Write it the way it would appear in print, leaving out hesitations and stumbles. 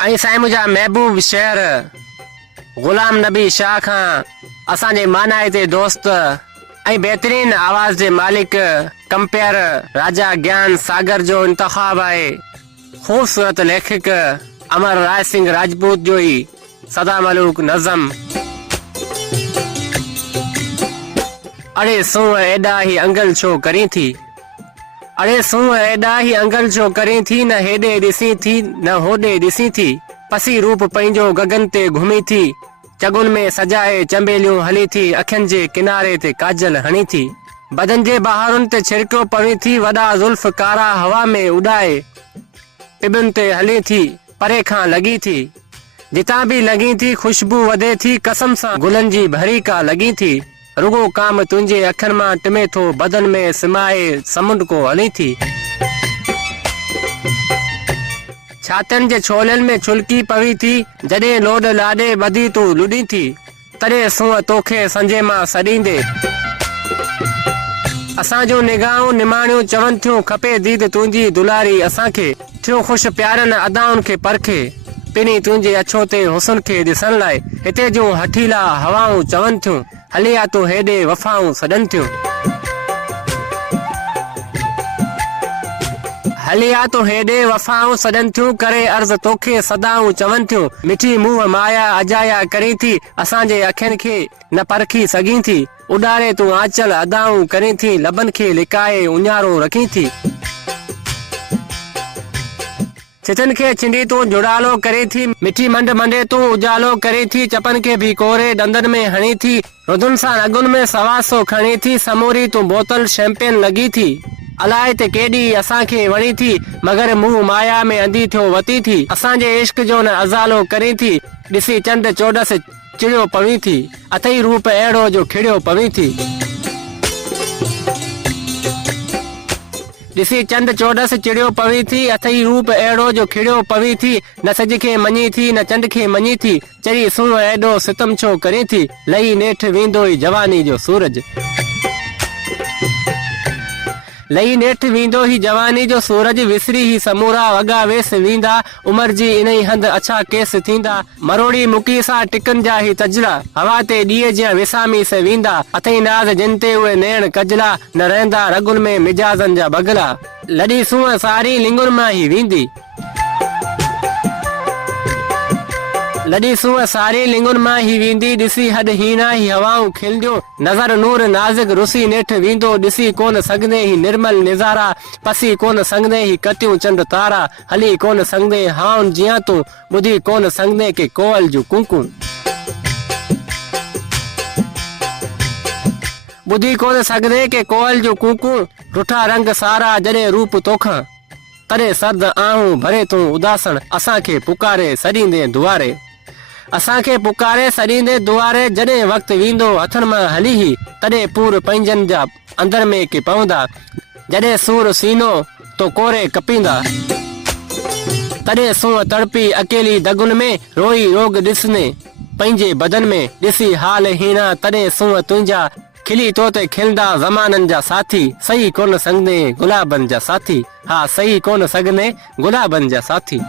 आई साईं मुझा महबूब शेर गुलाम नबी शाह खां असांजे मानाए ते दोस्त ऐं बेहतरीन आवाज़ जे मालिक कंपेयर राजा ज्ञान सागर जो इंतखाब आहे। खूबसूरत लेखक अमर राय सिंह राजपूत जो ही सदा मलूक नज़म। अड़े सूंह एॾा ही अंगल छो करी थी, अड़े सूंह एॾा ही अंगल छो करी थी, न हेॾे ॾिसी थी न होॾे ॾिसी थी, पसी रूप पंहिंजो गगन ते घुमी थी, चगुन में सजाए चंबेलियूं हली थी, अखियुनि जे किनारे ते काजल हणी थी, बदन जे बहारुनि ते छिड़कियो पवी थी, वॾा ज़ुल्फ कारा हवा में उॾाए पिबुनि ते हली थी, परे खां लॻी थी, जितां बि लॻी थी ख़ुशबू वधे थी, कसम सां गुलनि जी भरी का लॻी थी, रुगो काम तुंहिंजे अखियुनि मां टिमे थो, बदन में समाए समुंड को हली थी, छातनि जे छोलनि में छुलकी पवी थी, जॾहिं लोड लाॾे ॿधी तूं लुॾी थी, तॾहिं सूंह तोखे संजे मां सॾींदे, असांजूं निगाहूं निमाणियूं चवनि थियूं, खपे दीद तुंहिंजी दुलारी असांखे, थियो ख़ुशि प्यारनि अदाउनि खे परखे, पिनी तुंहिंजे अछो ते हुस्न खे ॾिसण लाइ, हिते जूं हठीला हवाऊं चवनि थियूं, हली आ तूं हेॾे वफ़ाऊं सॾनि थियूं, हली आ तूं हेॾे वफ़ाऊं सॾनि थियूं, करे अर्ज़ तोखे सदाऊं चवनि थियूं, मिठी मुंहं माया अजाया करी थी, असांजे अखियुनि खे न परखी सघी थी, उॾारे तूं आंचल अदाऊं करी थी, लबनि खे लिकाए उञारो रखी थी, चितनि खे छिंडी तूं जुड़ालो करे थी, मिठी मंड मंडे तूं उजालो करे थी, चपनि खे भी कोरे डंदनि में हणी थी, रुदुनि सां अॻुनि में सवासो खणी थी, समूरी तूं बोतल शैंपेन लॻी थी, अलाए ते केॾी असांखे वणी थी, मगर मुंहुं माया में अंधी थियो वती थी, असांजे इश्क जो न अज़ालो करी थी, ॾिसी चंड चोॾस चिड़ियो पवी थी, अथई रूप अहिड़ो जो खिड़ियो पवी थी, ॾिसी चंड चोॾस चिड़ियो पवी थी, अथई रूप अहिड़ो जो खिड़ियो पवी थी, न सज खे मञी थी न चंड खे मञी थी, चरी सूंह एॾो सितम छो करी थी, लही नेठ वेंदो ई जवानी जो सूरज, लही नेठ वेंदो ही जवानी जो सूरज, विसरी ही समूरा वॻा वेस वेंदा, उमर जी इनई हंध अछा केस थींदा, मरोड़ी मुकी सां टिकनि जा ही तजला, हवा ते ॾींहं जीअं विसामी से वेंदा, अथई नाज़ जिन ते उहे नेण कजला, न रहंदा रगुनि में मिजाज़नि जा बगला, लॾी सूंह सारी लिंगुनि मां ही वेंदी, लॾी सूंह सारी लिंगुनि मां ही वेंदी, ॾिसी हॾ हीना ही हवाऊं खिलंदियूं, नज़र नूर नाज़िक रुसी नेठ वेंदो, ॾिसी कोन सघंदे ही निर्मल निज़ारा, पसी कोन संगदे ही कटियूं चंड तारा, हली कोन संगदे हाउन जियां तूं, ॿुधी कोन संगदे के कोयल जूं कुंकू, ॿुधी कोन सघंदे के कोयल जूं कुंकू, रुठा रंग सारा जॾहिं रूप तोखां, तॾहिं सर्द आहूं भरे तूं उदासण, असांखे पुकारे सॾींदे दुआरे, असांखे पुकारे सॾींदे दुआरे, जॾहिं वक़्तु वेंदो हथनि मां हली ही, तॾहिं पूर पंहिंजनि जा अंदर में के पवंदा, जॾहिं सूर सीनो तो कोरे कपींदा, तॾहिं सूंह तड़पी अकेली दगुन में, रोई रोग ॾिसने पंहिंजे बदन में, ॾिसी हाल हीना तॾहिं सूंह तुंहिंजा, खिली तो ते खिलंदा ज़माननि जा साथी, सही कोन सघंदे गुलाबनि जा साथी, हा सही कोन सघंदे गुलाबनि जा साथी।